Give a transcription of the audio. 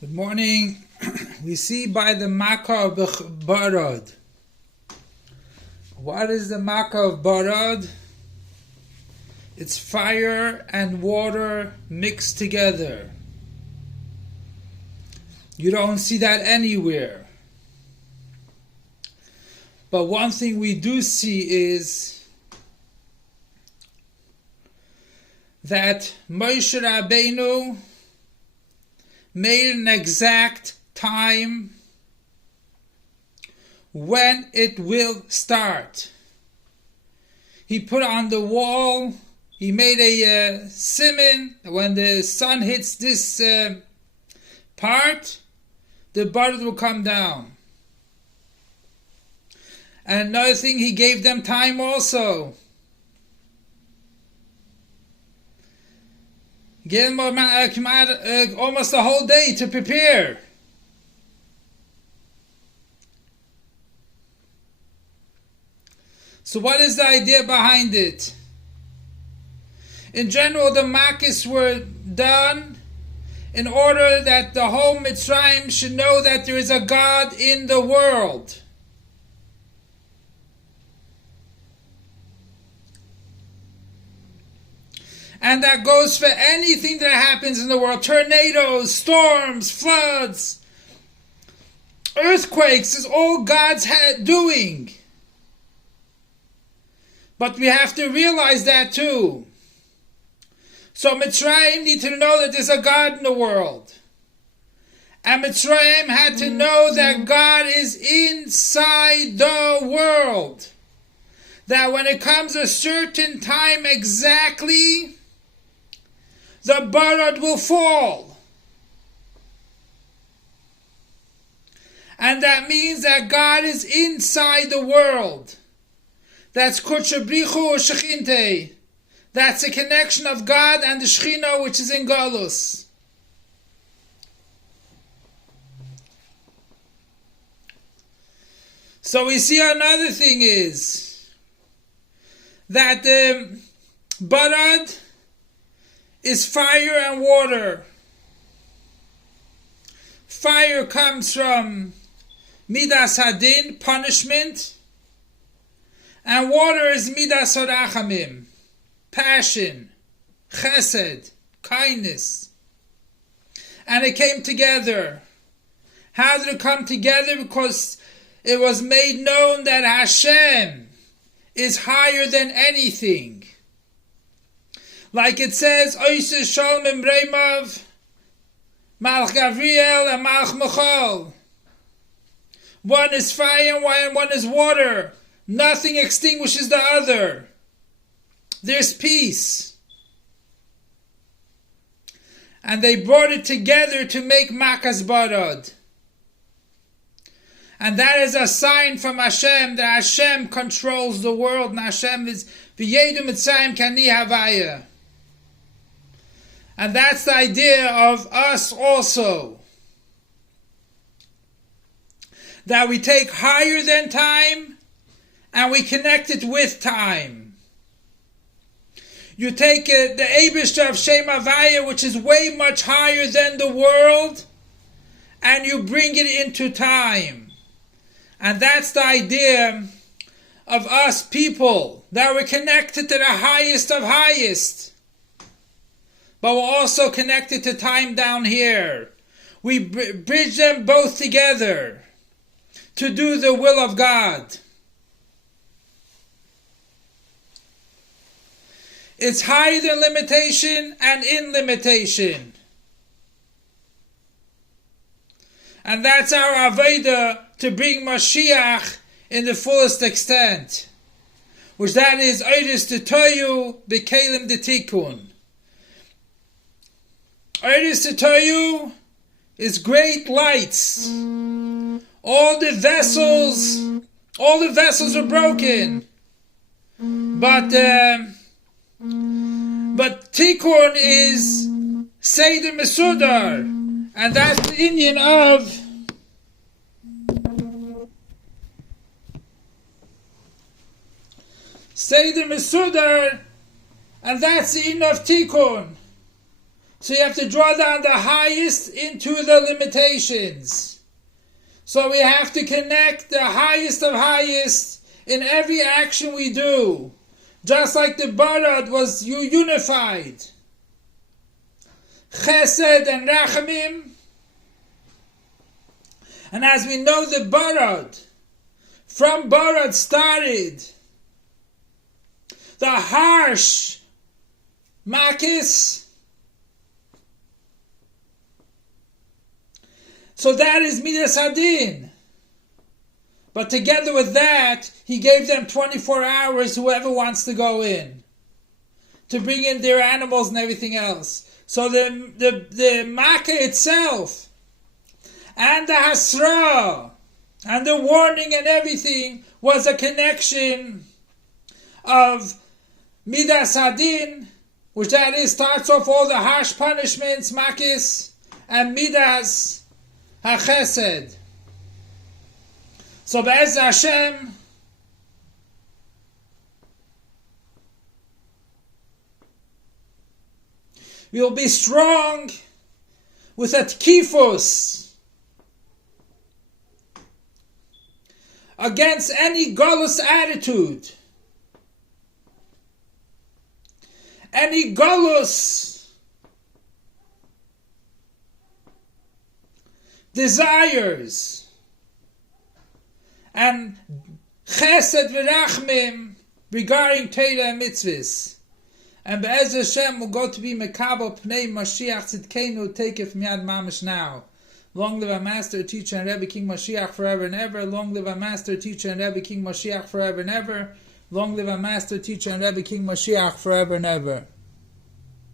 Good morning. We see by the Makkah of barad. What is the Makkah of barad? It's fire and water mixed together. You don't see that anywhere. But one thing we do see is that Moshe Rabbeinu made an exact time when it will start. He put on the wall, he made a siman. When the sun hits this part, the barad will come down. And another thing, he gave them time also. Give them almost a whole day to prepare. So what is the idea behind it? In general, the Makkahs were done in order that the whole Mitzrayim should know that there is a God in the world. And that goes for anything that happens in the world. Tornadoes, storms, floods, earthquakes is all God's doing. But we have to realize that too. So Mitzrayim need to know that there's a God in the world. And Mitzrayim had to know that God is inside the world. That when it comes a certain time exactly, the barad will fall. And that means that God is inside the world. That's Kutchabrichu Shechinte. That's a connection of God and the Shechina, which is in Galus. So we see another thing is that the barad is fire and water. Fire comes from midas hadin, punishment, and water is midas harachamim, passion, chesed, kindness. And it came together. How did it come together? Because it was made known that Hashem is higher than anything. Like it says, Oiseh Shalom Imreimav, Malach Gavriel and Malach Michal. One is fire and one is water. Nothing extinguishes the other. There's peace. And they brought it together to make Makas Barad. And that is a sign from Hashem that Hashem controls the world. And Hashem is V'yedu Mitzrayim Kani Havaya. And that's the idea of us also. That we take higher than time and we connect it with time. You take the Eibishter of Shem Havaya, which is way much higher than the world, and you bring it into time. And that's the idea of us people, that we're connected to the highest of highest. But we're also connected to time down here. We bridge them both together to do the will of God. It's higher than limitation and in limitation. And that's our Aveda to bring moshiach in the fullest extent. Which that is Oiris to Toyu, Bekalim de Tikkun. Oiris to Toyu is great lights. All the vessels are broken. But Tikkun is Seder Mesudar. And that's the Indian of Seder Mesudar, and that's the Indian of Tikkun. So you have to draw down the highest into the limitations. So we have to connect the highest of highest in every action we do. Just like the barad was unified. Chesed and rachamim. And as we know, the barad, from barad started the harsh makis. So that is midas hadin. But together with that, he gave them 24 hours, whoever wants to go in, to bring in their animals and everything else. So the makkah itself, and the hasra, and the warning and everything, was a connection of midas hadin, which that is, starts off all the harsh punishments, makis, and midas hachesed. So Be'ez Hashem, we will be strong with a tkifus against any galus attitude, any galus desires, and chesed v'rachmim regarding Torah and mitzvahs. And Be'ez Hashem will go to be mekabel pnei moshiach tzidkenu taketh miyad mamish now. Long live our master, teacher, and Rebbe King Moshiach forever and ever. Long live our master, teacher, and Rebbe King Moshiach forever and ever. Long live our master, teacher, and Rebbe King Moshiach forever and ever.